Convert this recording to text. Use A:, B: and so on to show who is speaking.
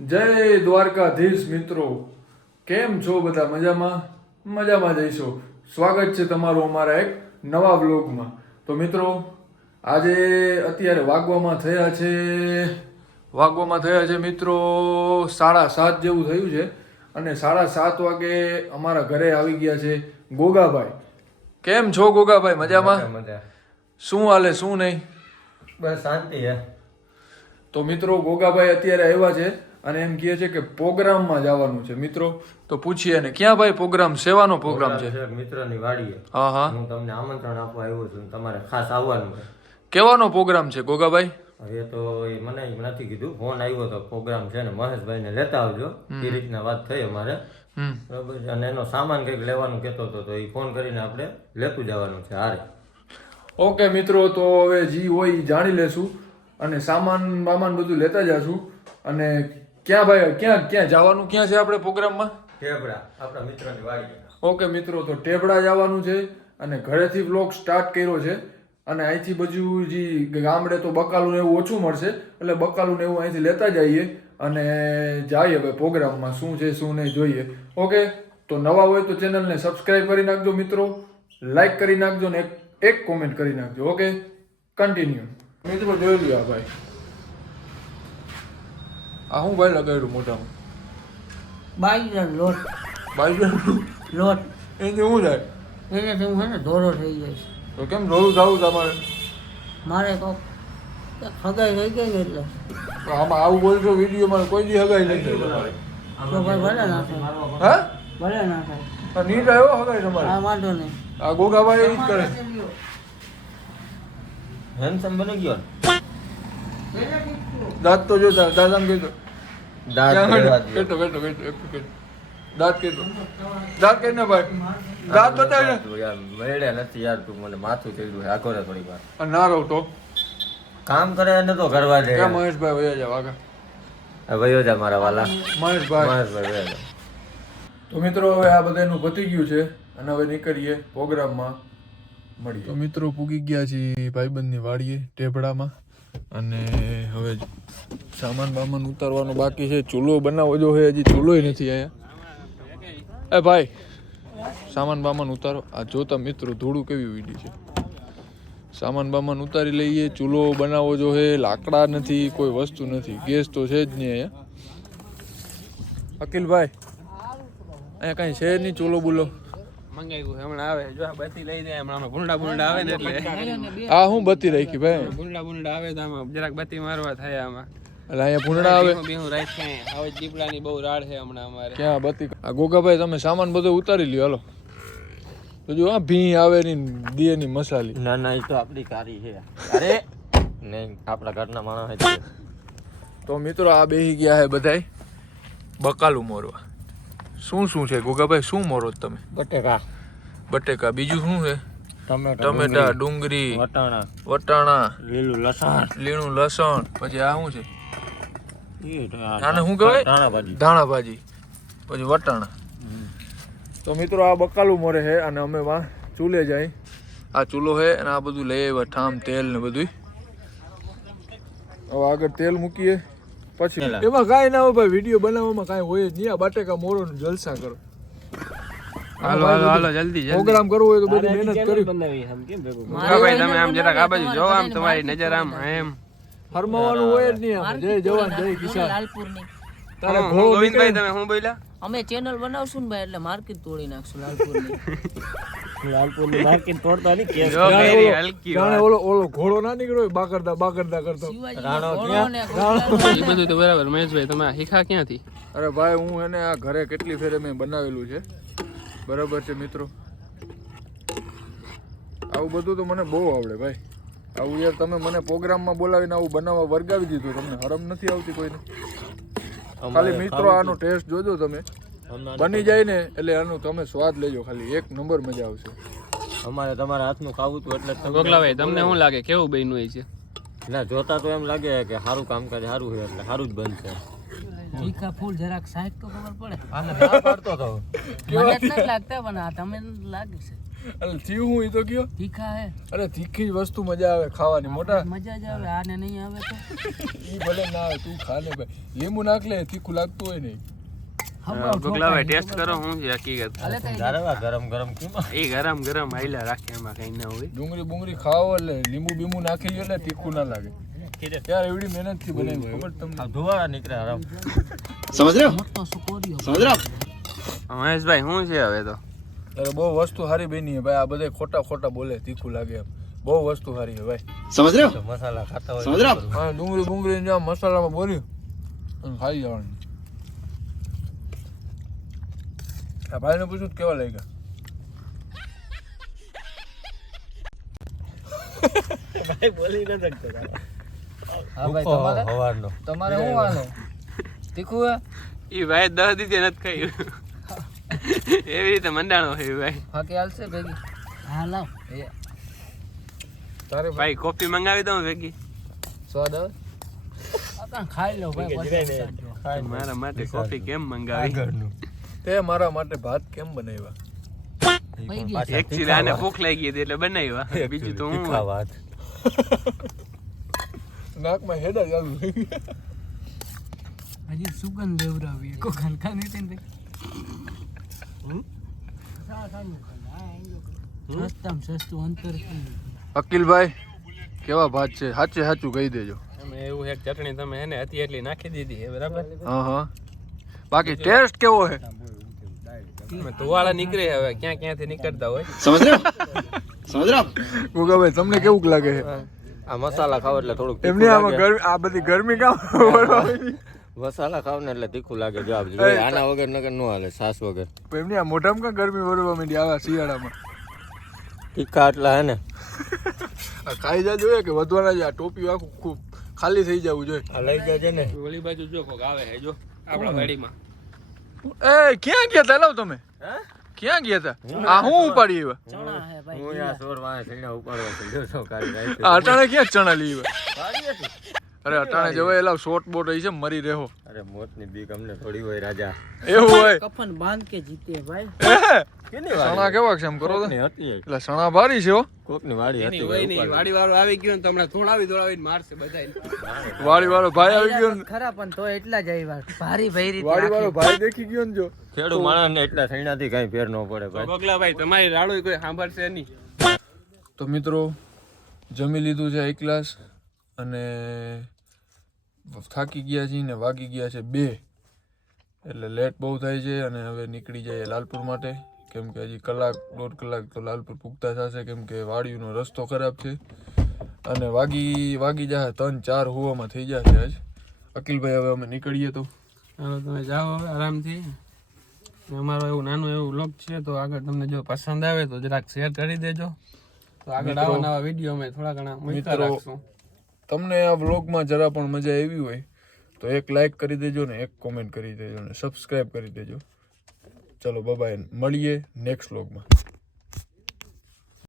A: જય દ્વારકાધીશ મિત્રો. કેમ છો બધા મજામાં? મજામાં જઈશો સ્વાગત છે તમારું અમારા એક નવા વ્લોગમાં. તો મિત્રો આજે અત્યારે વાગવામાં થયા છે વાગવામાં થયા છે મિત્રો સાડા સાત જેવું થયું છે અને સાડા સાત વાગે અમારા ઘરે આવી ગયા છે ગોગાભાઈ. કેમ છો ગોગાભાઈ? મજામાં?
B: મજા.
A: શું હાલે શું નહીં?
B: બસ શાંતિ હે.
A: તો મિત્રો ગોગાભાઈ અત્યારે આવ્યા છે. અને એમ કહે છે કે પ્રોગ્રામમાં જવાનું છે. મિત્રો તો પૂછીએ ને ક્યાં ભાઈ પ્રોગ્રામ? સેવાનો પ્રોગ્રામ છે.
B: મિત્રની વાડીએ.
A: હા હા.
B: હું તમને આમંત્રણ આપવા આવ્યો છું તમારે ખાસ આવવાનું છે.
A: કેવાનો પ્રોગ્રામ છે ગોગાભાઈ?
B: હવે તો એ મને નથી કીધું. ફોન આવ્યો તો પ્રોગ્રામ છે ને મહેશભાઈને લેતા આવજો. એ રીતના વાત થઈ અમારે. બરોબર છે. અને એનો સામાન કંઈક લેવાનું કહેતો હતો તો એ ફોન કરીને આપણે લેતું જવાનું છે હારે.
A: ઓકે મિત્રો તો હવે જી હોય એ જાણી લેશું. અને સામાન બામાન બધું લેતા જશું. અને ક્યાં ભાઈ ક્યાં ક્યાં જવાનું ક્યાં છે આપણે પ્રોગ્રામમાં?
B: ટેબડા આપણા મિત્રની વાડી
A: ઓકે મિત્રો તો ટેબડા જવાનું છે અને ઘરેથી વ્લોગ સ્ટાર્ટ કર્યો છે અને અહીંથી બધું જે ગામડે તો બકાલું એવું ઓછું મળશે એટલે બકાલું એવું અહીંથી લેતા જઈએ અને જઈએ હવે પ્રોગ્રામમાં શું છે શું નહીં જોઈએ. ઓકે તો નવા હોય તો ચેનલને સબસ્ક્રાઈબ કરી નાખજો મિત્રો લાઈક કરી નાખજો ને એક એક કોમેન્ટ કરી નાખજો ઓકે? કન્ટિન્યુ. મિત્રો જોઈ લ્યો ભાઈ. આ હું ભાઈ લગાડ્યું મોઢામાં?
C: બાજરીનો લોટ.
A: બાજુ
C: લોટ?
A: એનાથી શું થાય
C: એનાથી હું છે ને ધોરો થઈ જાય
A: તો કેમ ધોરું થવું તમારે?
C: મારે કોક હગાઈ થઈ ગઈ ને એટલે.
A: તો આમાં આવું બોલશો વિડીયોમાં કોઈ દી હગાઈ નહીં થાય તમારે
C: તો ભાઈ ભલે ના થાય.
A: હા?
C: ભલે ના થાય.
A: તો નીટ આવ્યો હગાઈ તમારે?
C: આ વાંધો નહીં.
A: આ ગોગાભાઈ એ જ કરે.
B: હેન્ડસમ બની ગયો?
A: દાંત તો જો કહેતો.
B: દાંત કહેવા
A: કહેતો? દાંત કહેતો. દાંત ભાઈ? દાંત બતાવી ને.
B: મળે નથી યાર તું મને માથું ચડ્યું છે આખો થોડી વાર.
A: ના રહો તો?
B: કામ કરે એને તો કરવા દે.
A: મહેશભાઈ વયા જાવ આગળ?
B: વયો જા મારા વાલા.
A: મહેશભાઈ.
B: મહેશભાઈ વયો
A: તો મિત્રો હવે આ બધાનું પતી ગયું છે અને હવે નીકળીએ પ્રોગ્રામમાં. મળીએ. તો મિત્રો પૂગી ગયા છીએ ભાઈબંધની વાડીએ ટેપડામાં અને હવે સામાન બામાન ઉતારવાનો બાકી છે. ચૂલો બનાવવો જો હે હજી ચૂલોય નથી અહીંયા. એ ભાઈ, સામાન બામાન ઉતારો. આ જોતા મિત્રો ધૂળું કેવી વીડી છે. સામાન બામાન ઉતારી લઈએ, ચૂલો બનાવવો જો હે, લાકડા નથી, કોઈ વસ્તુ નથી. ગેસ તો છે જ નહીં અહીંયા. અકિલભાઈ, અહીંયા કાંઈ છે નહીં ચૂલો બુલો.
D: મંગાવ્યું હમણાં આવે. જો આ બત્તી લઈ જાય હમણાં ભૂંડા ભૂંડા આવે ને એટલે.
A: આ હું બત્તી રાખી ભાઈ?
D: ભૂંડા ભૂંડા આવે તો આમાં. જરાક બત્તી મારવા થાય આમાં.
A: એટલે અહીંયા ભૂંડા આવે?
D: ભીહું રાખીએ હવે દીપડાની બહુ રાડ છે હમણાં અમારે.
A: ક્યાં બત્તી? આ ગોગાભાઈ તમે સામાન બધો ઉતારી લ્યો હાલો. તો જો આ ભી આવે ની દિયે ની મસાલી.
B: ના ના એ તો આપણી કારી છે. અરે નહીં આપણા ઘરના માણસ
A: તો મિત્રો આ બેહી ગયા હે બધાય. બકાલું મોરવા. શું શું છે? ગોગાભાઈ શું મોરો તમે?
B: બટેકા.
A: બટેકા. બીજું શું છે?
B: ટમેટા
A: ડુંગળી.
B: વટાણા.
A: વટાણા.
B: લીલું લસણ.
A: લીલું લસણ. પછી આ શું છે? આને શું કહેવાય?
B: ધાણા ભાજી.
A: પછી વટાણા. તો મિત્રો આ બકાલું મોરે છે અને અમે વા ચૂલે જાય. આ ચૂલો છે અને આ બધું લઈ આવ્યા ઠામ તેલ ને બધું હવે આગળ તેલ મૂકીએ. પછી એમાં કાંઈ ના હોય ભાઈ વીડિયો બનાવવામાં કાંઈ હોય જ નહીં. આ બટેકા મોરો જલસા કરો.
D: હાલો હાલો હાલો જલ્દી જલ્દી.
A: પ્રોગ્રામ કરવો હોય તો બધી મહેનત કરી.
D: હા ભાઈ તમે આમ જરાક આ બાજુ જોવો આમ તમારી નજર આમ એમ.
A: ફરમાવાનું હોય જ નહીં આમાં. જય જવાન જય કિસાન.
C: લાલપુરની.
A: તારે ઘોડો
D: ગોવિંદભાઈ તમે હું બોલ્યા?
C: અમે ચેનલ બનાવશું ને ભાઈ એટલે માર્કેટ તોડી નાખશું લાલપુરની.
B: લાલપુરની માર્કેટ તોડતા નહીં કેસ
D: જો કેરી હલકી
A: જાણે ઓલો ઓલો ઘોડો ના નીકળ્યો બાકરદા બાકરદા કરતો.
B: રાણો
C: ઘોડો
D: એ બધું તો બરાબર. મહેશભાઈ તમે શીખા ક્યાંથી?
A: અરે ભાઈ હું એને આ ઘરે કેટલી ફેરે મેં બનાવેલું છે. બરાબર છે મિત્રો? આવું બધું તો મને બહુ આવડે ભાઈ. આવું યાર તમે મને પ્રોગ્રામમાં બોલાવીને આવું બનાવવા વર્ગાવી દીધું. તમને હરમ નથી આવતી કોઈને? ખાલી મિત્રો આનો ટેસ્ટ જોજો તમે. બની જાય ને એટલે આનો તમે સ્વાદ લેજો ખાલી. એક નંબર મજા આવશે.
B: અમારે તમારા હાથનું ખાવું હતું એટલે
D: ગોગલાભાઈ તમને શું લાગે? કેવું બન્યું હોય છે?
B: ના જોતા તો એમ લાગે કે સારું કામકાજ સારું છે એટલે સારું જ બનશે.
C: તીખા ફૂલ જરાક સાહેબ તો ખબર પડે.
B: આને ના પાડતો તો.
C: મને જ નથી લાગતા પણ આ તમે લાગે છે.
A: અરે થયું હું એ તો કયો?
C: તીખા હે.
A: અરે તીખી જ વસ્તુ મજા આવે ખાવાની મોટા.
C: મજા જ આવે આને નહીં આવે તો.
A: ઈ ભલે ના આવે તું ખા ને ભાઈ. લીંબુ નાખ લે તીખું લાગતું હોય નહીં.
D: ગોગલાભાઈ ટેસ્ટ કરો હું છે હકીકત
C: હાલે
B: ગરમ ગરમ કેમ
D: એ ગરમ ગરમ આઈલા રાખે એમાં કઈ ના હોય.
A: ડુંગળી બુંગળી ખાઓ એટલે લીંબુ બીંબુ નાખી લ્યો એટલે તીખું ના લાગે. યાર એવડી મહેનતથી બનાવી ખબર તમને?
B: આ ધુવાળા નીકળે
C: સુકોરિયો
D: મહેશભાઈ શું છે હવે તો?
A: અરે બહુ વસ્તુ સારી બની ભાઈ. આ બધા ખોટા ખોટા બોલે તીખું લાગે એમ. બહુ વસ્તુ સારી છે ભાઈ.
B: તો મસાલા ખાતા હોય તો કરું.
A: ડુંગળી બુંગળી ને મસાલામાં બોલ્યું અને ખાઈ જવાનું. આ ભાઈને પૂછ્યું તો કેવા લાગ્યા
C: હા ભાઈ તમારે?
B: હવારનો.
C: તમારે શું હાલે? તીખું હે?
D: એ ભાઈ દસ દીધી નથી ખાયું. એવી રીતે મંડાણો છે ભાઈ.
C: બાકી હાલશે ભેગી. હા લાવ. એ.
A: તારે
D: ભાઈ કોફી મંગાવી દઉં ભેગી.
C: સો આવે ખાઈ લો ભાઈ
D: મારા માટે કોફી કેમ મંગાવી?
B: આગળનું.
A: તે મારા માટે ભાત કેમ બનાવ્યા?
B: ઈ પણ પાછા
D: એક ચીર આને ભૂખ લાગી હતી એટલે બનાવ્યા. બીજું તો હું
B: વાત.
A: નાકમાં હેડા ચાલુ થઈ ગયા.
C: હજી સુગંધ લેવડાવી. કો ખલકા નહીં ને સસ્તામાં સસ્તું અંતર
A: અકિલભાઈ કેવા ભાત છે? સાચે સાચું કહી દેજો.
D: એવું એક ચટણી તમે એને હતી એટલી નાખી દીધી બરાબર?
A: હા હા. બાકી ટેસ્ટ કેવો છે?
D: તમે તુવાળા નીકળે હવે ક્યાં ક્યાંથી નીકળતા હોય?
A: ગુગાભાઈ તમને કેવું લાગે? છે
B: આ મસાલા ખાવ એટલે થોડુંક
A: એમની આમાં ગરમી આ બધી ગરમી કામ
B: મસાલા ખાવ ને એટલે તીખું લાગે જો આપ આના વગર નગર નો હાલે સાસ વગર.
A: એમની આ મોઢામાં કા ગરમી વરવા માંડી આવા શિયાળામાં?
B: તીખા એટલા હે ને.
A: આ ખાઈ જા જોઈએ કે વધવાના જ આ ટોપી આખું ખૂબ ખાલી થઈ જવું જોઈએ.
B: આ લઈ જજે ને.
D: ઓલી બાજુ જો કોક આવે હે જો. આપણા ગાડીમાં
A: એ ક્યાં ગયા તા લાવ તમે. ક્યાં ગયા તા આ હું ઉપાડી આવ્યા?
C: ચણા હે ભાઈ
B: હું યાર સોર વાળા થઈને ઉપાડવા છું જો છો કાઢી
A: આ અટાણે ક્યાં ચણા
B: હતી.
A: અરે અટાણે જવાય એલા શોર્ટ બોટ છે મરી રહ્યો.
B: અરે મોતની બીક અમને થોડી હોય રાજા.
A: એવું હોય.
C: કફન બાંધ કે જીતે ભાઈ?
B: કેની
A: સણા કેવા છે એમ કરો તો. એટલે સણા ભારી છે
B: કોકની વાડી હતી
D: હોય નહીં વાડી વાળો આવી ગયો ને તો હમણાં થોડાવી દોડાવી મારશે બધાય
A: વાડી વાળો ભાઈ આવી ગયો ને.
C: ખરા પણ તો એટલા જ આવ્યા. ભારી ભૈરી
A: વાડી વાળો ભાઈ દેખી ગયો ને જો.
B: ખેડૂ માણસને એટલા થઈનાથી કઈ ફેર ન પડે ભાઈ.
D: ગોગલાભાઈ તમારી રાડો કોઈ સાંભળશે નહીં.
A: તો મિત્રો જમી લીધું છે એક ગ્લાસ અને થાકી ગયા છીએ ને વાગી ગયા છે બે. એટલે લેટ બહુ થાય છે અને હવે નીકળી જાય લાલપુર માટે. કેમ કે હજી કલાક દોઢ કલાક તો લાલપુર પૂગતા થશે. કેમ કે વાડીનો રસ્તો ખરાબ છે. અને વાગી વાગી જાય ત્રણ ચાર હોવામાં થઈ જશે આજ. અકિલભાઈ હવે અમે નીકળીએ તો.
D: ચાલો તમે જાઓ હવે આરામથી. અમારો એવું નાનું એવું લોક છે તો આગળ તમને જો પસંદ આવે તો જરાક શેર કરી દેજો. તો આગળ આવા નવા વીડિયો અમે થોડા ઘણા મૂકતા રાખશું.
A: તમને આ વ્લોગમાં જરા પણ મજા આવી હોય, તો એક લાઇક કરી દેજો ને એક કોમેન્ટ કરી દેજો ને સબસ્ક્રાઈબ કરી દેજો. ચલો બાય મળીએ નેક્સ્ટ વ્લોગમાં